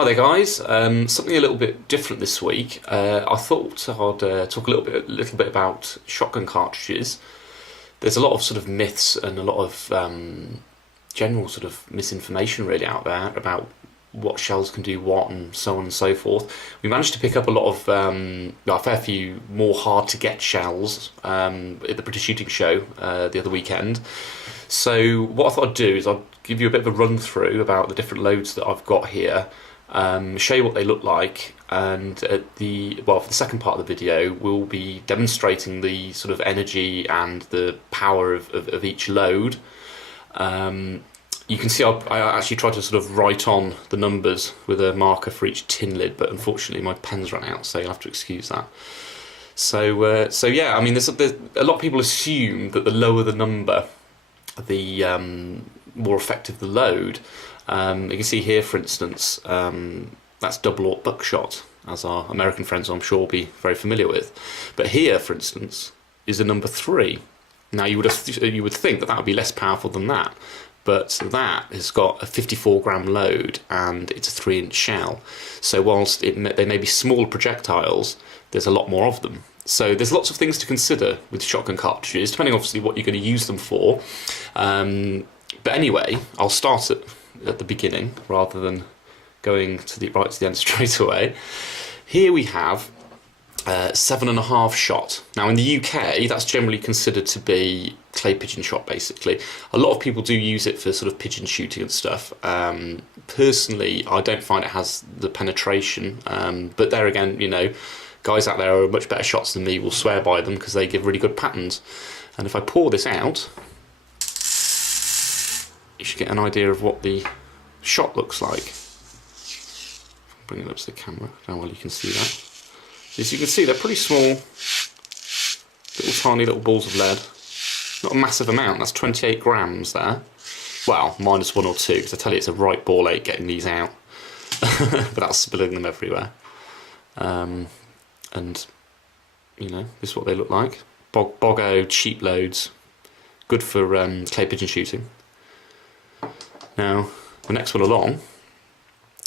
Hi there guys, something a little bit different this week. I thought I'd talk a little bit about shotgun cartridges. There's a lot of sort of myths and a lot of general sort of misinformation really out there about what shells can do what and so on and so forth. We managed to pick up a lot of, a fair few more hard to get shells at the British Shooting Show the other weekend. So what I thought I'd do is I'll give you a bit of a run through about the different loads that I've got here. Show you what they look like, and for the second part of the video we'll be demonstrating the sort of energy and the power of each load. You can see I actually tried to sort of write on the numbers with a marker for each tin lid, but unfortunately my pen's run out, so you'll have to excuse that. So yeah, I mean there's a lot of people assume that the lower the number, the more effective the load. You can see here, for instance, that's double-aught buckshot, as our American friends I'm sure will be very familiar with. But here, for instance, is a number 3. Now you would think that would be less powerful than that, but that has got a 54-gram load and it's a 3-inch shell. So whilst they may be small projectiles, there's a lot more of them. So there's lots of things to consider with shotgun cartridges, depending obviously what you're going to use them for. But anyway, I'll start at the beginning rather than going right to the end straight away. Here we have 7.5 shot. Now in the UK that's generally considered to be clay pigeon shot basically. A lot of people do use it for sort of pigeon shooting and stuff. Personally I don't find it has the penetration, but there again, you know, guys out there who are much better shots than me will swear by them because they give really good patterns. And if I pour this out, you should get an idea of what the shot looks like. Bring it up to the camera, I don't know how well you can see that. As you can see, they're pretty small, little tiny little balls of lead. Not a massive amount, that's 28 grams there. Well, minus 1 or 2, because I tell you it's a right ball ache getting these out without spilling them everywhere. And, you know, this is what they look like. Bog-o cheap loads, good for clay pigeon shooting. Now, the next one along,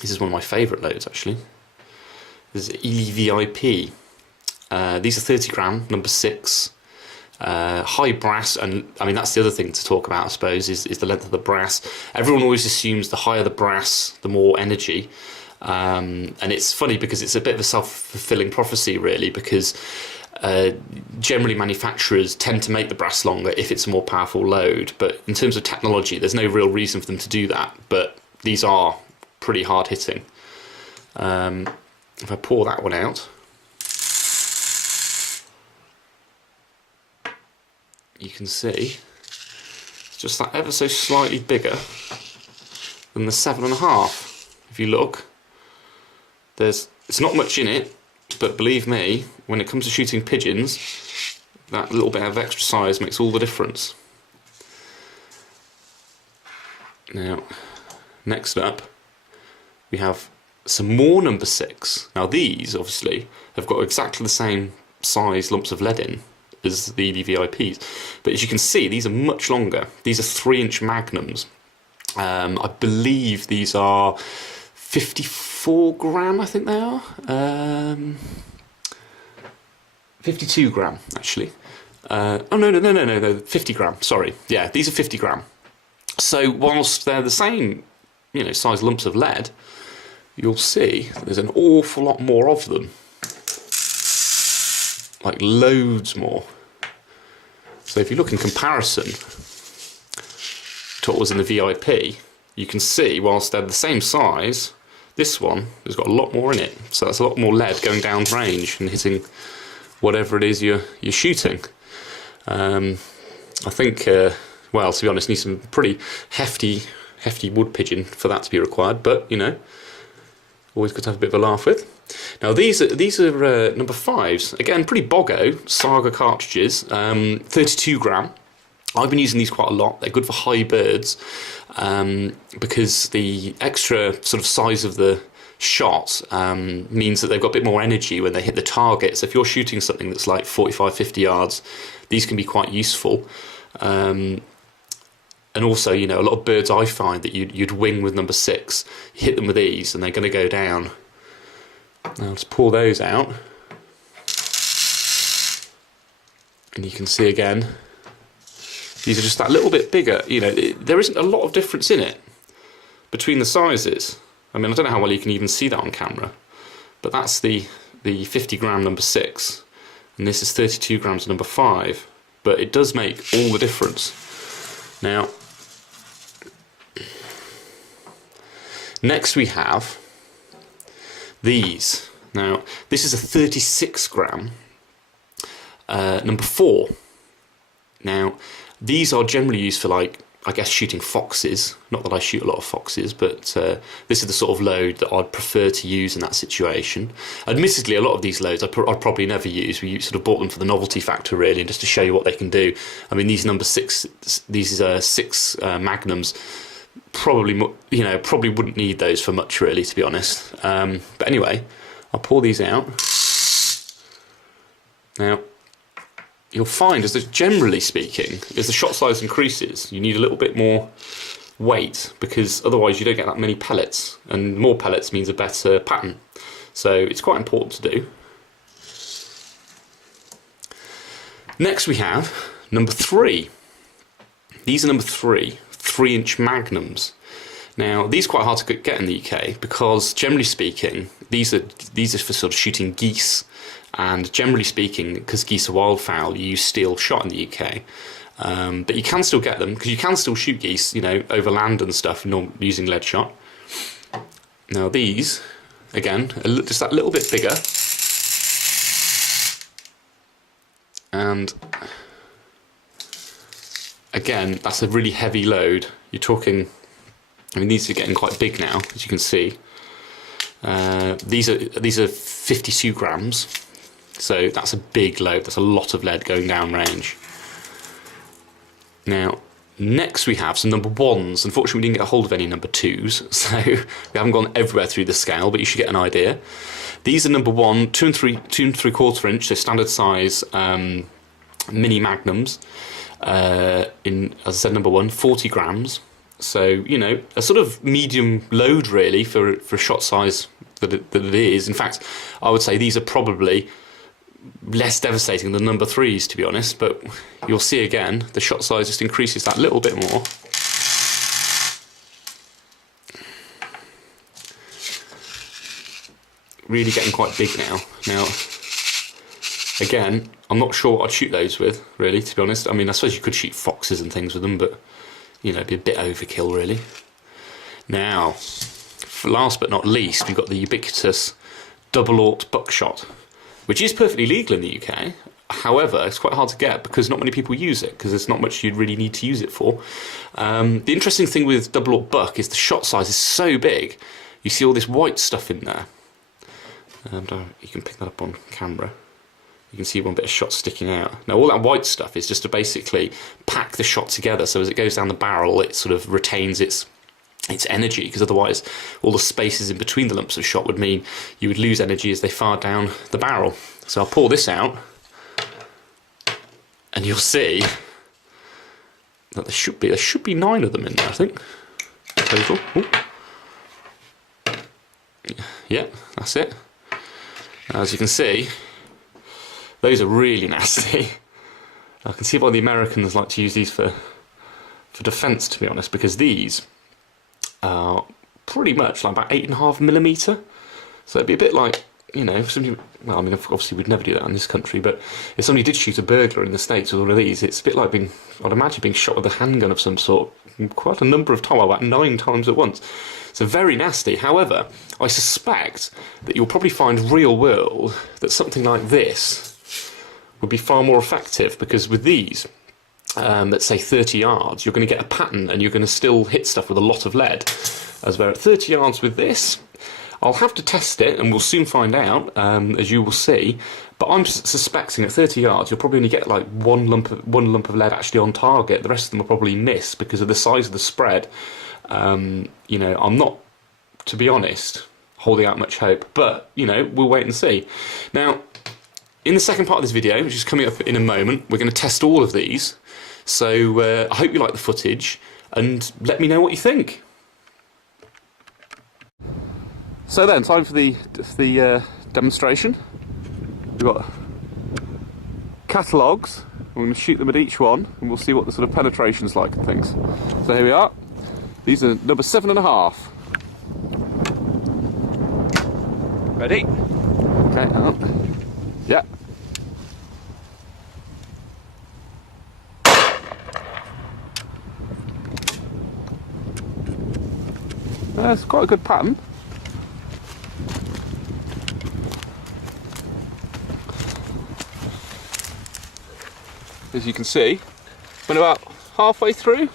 this is one of my favourite loads actually. This is EVIP. These are 30 gram, number 6. High brass, and I mean that's the other thing to talk about I suppose, is the length of the brass. Everyone always assumes the higher the brass, the more energy. And it's funny because it's a bit of a self-fulfilling prophecy really, because generally manufacturers tend to make the brass longer if it's a more powerful load, but in terms of technology there's no real reason for them to do that, but these are pretty hard hitting. If I pour that one out, you can see it's just that ever so slightly bigger than the 7.5. If you look, it's not much in it, but believe me, when it comes to shooting pigeons, that little bit of extra size makes all the difference. Now, next up, we have some more number 6. Now these, obviously, have got exactly the same size lumps of lead in as the VIPs, but as you can see, these are much longer. These are 3-inch magnums. I believe these are 54 gram, I think they are. 52 gram, actually. Oh, no, 50 gram, sorry. Yeah, these are 50 gram. So whilst they're the same, you know, size lumps of lead, you'll see there's an awful lot more of them. Like loads more. So if you look in comparison to what was in the VIP, you can see whilst they're the same size, this one has got a lot more in it. So that's a lot more lead going down range and hitting whatever it is you're shooting. I think, well, to be honest, need some pretty hefty wood pigeon for that to be required, but you know, always good to have a bit of a laugh with. Now these are number 5s. Again, pretty boggo Saga cartridges, 32 gram. I've been using these quite a lot. They're good for high birds because the extra sort of size of the shot means that they've got a bit more energy when they hit the target. So if you're shooting something that's like 45-50 yards, these can be quite useful. And also, you know, a lot of birds I find that you'd wing with number 6, you hit them with these and they're going to go down. Now let's pull those out. And you can see again, these are just that little bit bigger. You know, there isn't a lot of difference in it between the sizes. I mean, I don't know how well you can even see that on camera, but that's the 50 gram number 6, and this is 32 grams number 5. But it does make all the difference. Now, next we have these. Now, this is a 36 gram number 4. Now, these are generally used for, like, I guess shooting foxes. Not that I shoot a lot of foxes, but this is the sort of load that I'd prefer to use in that situation. Admittedly, a lot of these loads I'd probably never use. We sort of bought them for the novelty factor, really, and just to show you what they can do. I mean, these number 6, these 6 Magnums, probably, you know, probably wouldn't need those for much, really, to be honest. But anyway, I'll pour these out. Now, you'll find, as generally speaking, as the shot size increases, you need a little bit more weight, because otherwise you don't get that many pellets, and more pellets means a better pattern. So it's quite important to do. Next we have number 3. These are number 3, 3-inch Magnums. Now, these are quite hard to get in the UK because, generally speaking, these are for sort of shooting geese. And generally speaking, because geese are wildfowl, you use steel shot in the UK. But you can still get them, because you can still shoot geese, you know, over land and stuff, using lead shot. Now these, again, just that little bit bigger. And again, that's a really heavy load. You're talking, I mean, these are getting quite big now, as you can see. These are 52 grams. So that's a big load, that's a lot of lead going down range. Now, next we have some number 1s. Unfortunately, we didn't get a hold of any number 2s, so we haven't gone everywhere through the scale, but you should get an idea. These are number 1, 2 and 3/4 inch, so standard size mini Magnums. In, as I said, number 1, 40 grams. So, you know, a sort of medium load, really, for a shot size that it is. In fact, I would say these are probably less devastating than number 3s, to be honest, but you'll see again the shot size just increases that little bit more. Really getting quite big now. Now, again, I'm not sure what I'd shoot those with, really, to be honest. I mean, I suppose you could shoot foxes and things with them, but, you know, it'd be a bit overkill, really. Now, last but not least, we've got the ubiquitous double-aught buckshot, which is perfectly legal in the UK. However, it's quite hard to get because not many people use it, because there's not much you'd really need to use it for. The interesting thing with double-aught buck is the shot size is so big, you see all this white stuff in there. And you can pick that up on camera. You can see one bit of shot sticking out. Now, all that white stuff is just to basically pack the shot together, so as it goes down the barrel, it sort of retains its energy, because otherwise all the spaces in between the lumps of shot would mean you would lose energy as they fire down the barrel. So I'll pour this out, and you'll see that there should be 9 of them in there, I think, total. Ooh. Yeah, that's it. As you can see, those are really nasty. I can see why the Americans like to use these for defence, to be honest, because these are pretty much like about 8.5mm. So it'd be a bit like, you know, if somebody, well, I mean, obviously we'd never do that in this country, but if somebody did shoot a burglar in the States with one of these, it's a bit like being, I'd imagine, being shot with a handgun of some sort, quite a number of times, about 9 times at once. So very nasty. However, I suspect that you'll probably find real world that something like this would be far more effective, because with these, let's say 30 yards, you're going to get a pattern and you're going to still hit stuff with a lot of lead. As we're at 30 yards with this, I'll have to test it and we'll soon find out, as you will see, but I'm suspecting at 30 yards you'll probably only get like one lump of lead actually on target. The rest of them will probably miss because of the size of the spread. You know, I'm not, to be honest, holding out much hope, but, you know, we'll wait and see. Now, in the second part of this video, which is coming up in a moment, we're going to test all of these. So I hope you like the footage. and let me know what you think. So then, time for the demonstration. We've got catalogues. We're going to shoot them at each one, and we'll see what the sort of penetration's like and things. So here we are. These are number 7.5. Ready? Okay, hang on. Yeah. That's quite a good pattern. As you can see, went about halfway through.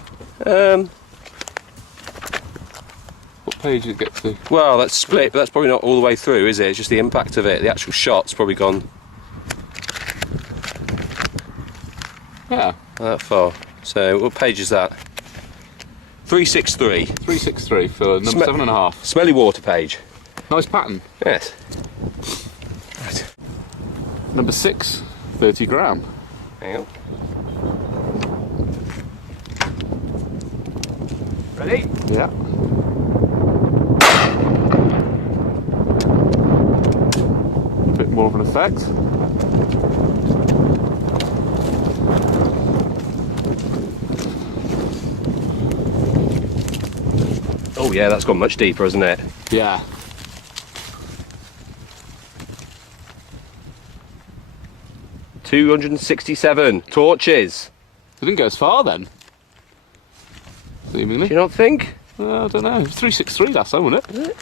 What page did it get to? Well, that's split, but that's probably not all the way through, is it? It's just the impact of it. The actual shot's probably gone. Yeah. That far. So, what page is that? 363. 363 for number 7.5. Smelly water page. Nice pattern. Yes. Right. Number 6, 30 gram. Hang on. Ready? Yeah. A bit more of an effect. Oh yeah, that's gone much deeper, hasn't it? Yeah. $267 torches. It didn't go as far then. Seemingly. Do you not think? I don't know. It was 363 last time, wasn't it?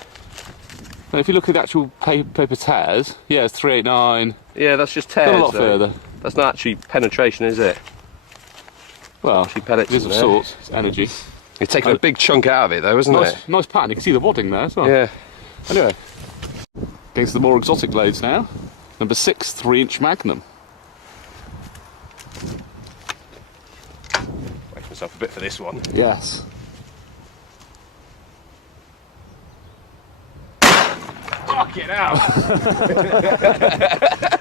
And if you look at the actual paper tears, yeah, it's 389. Yeah, that's just tears. Got a lot further. That's not actually penetration, is it? Well, Actually pellets it is in of there. sorts. It's energy. You're taking a big chunk out of it, though, isn't it? Nice pattern. You can see the wadding there as well. Yeah. Anyway, against the more exotic loads now. Number 6, 3-inch Magnum. Wait myself a bit for this one. Yes. Fuck it out!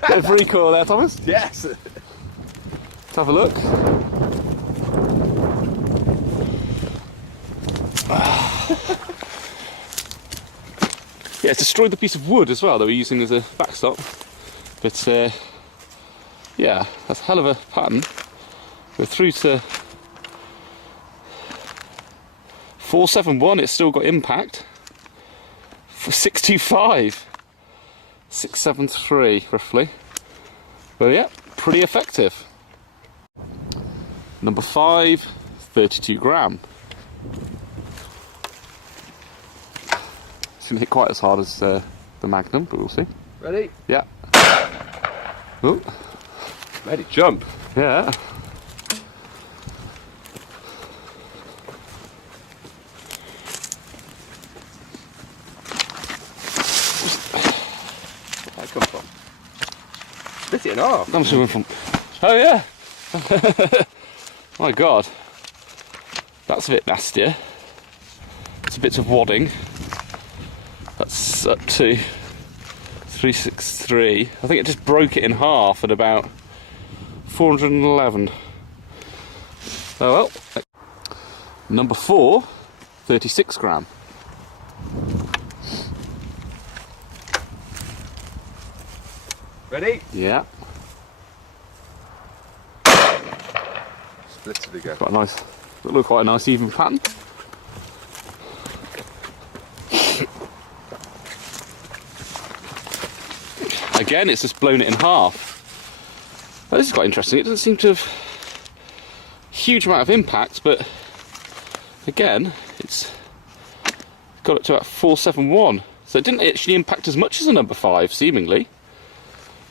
Bit of recoil there, Thomas. Yes. Let's have a look. Yeah, it's destroyed the piece of wood as well that we're using as a backstop. But yeah, that's a hell of a pattern. We're through to 471. It's still got impact. For 625, 673 roughly. Well, yeah, pretty effective. Number 5, 32 gram. It's going to hit quite as hard as the Magnum, but we'll see. Ready? Yeah. Oh. Ready, jump. Yeah. Where'd that come from? Split it in half. I'm swimming from. Oh yeah. My God. That's a bit nastier. It's a bit of wadding. That's up to 363. I think it just broke it in half at about 411. Oh well. Number 4, 36 gram. Ready? Yeah. Split it again. Quite a nice. Look, quite a nice even pattern. Again, it's just blown it in half. Now, this is quite interesting. It doesn't seem to have a huge amount of impact, but again, it's got it to about 471. So it didn't actually impact as much as a number 5, seemingly.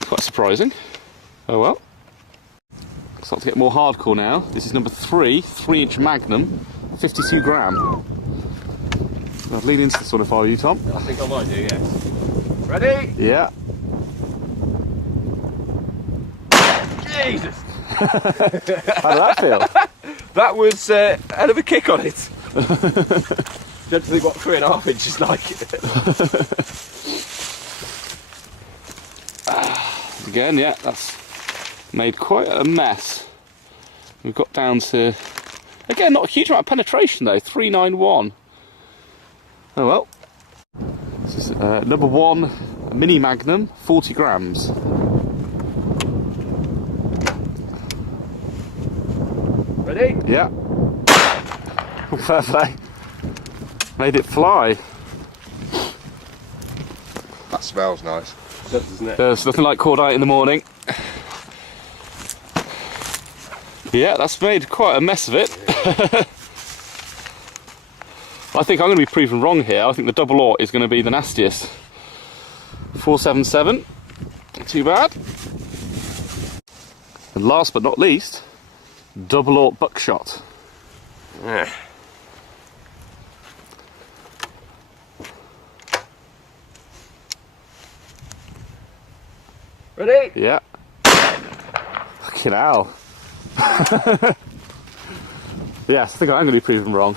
Quite surprising. Oh well. Start to get more hardcore now. This is number 3, 3-inch Magnum, 52 gram. I'd lean into this one if I were you, Tom. I think I might do, yes. Ready? Yeah. Jesus! How did that feel? That was a hell of a kick on it. Don't think what 3.5 inches like it. Again, yeah, that's made quite a mess. We've got down to Again, not a huge amount of penetration though, 391. Oh well. This is number 1 mini magnum, 40 grams. Ready? Yeah. Fair play. Made it fly. That smells nice. Doesn't it? There's nothing like cordite in the morning. Yeah, that's made quite a mess of it. I think I'm going to be proven wrong here. I think the double aught is going to be the nastiest. 477, not too bad. And last but not least, double aught buckshot. Yeah. Ready? Yeah. Fucking hell. Yes, I think I'm going to be proven wrong.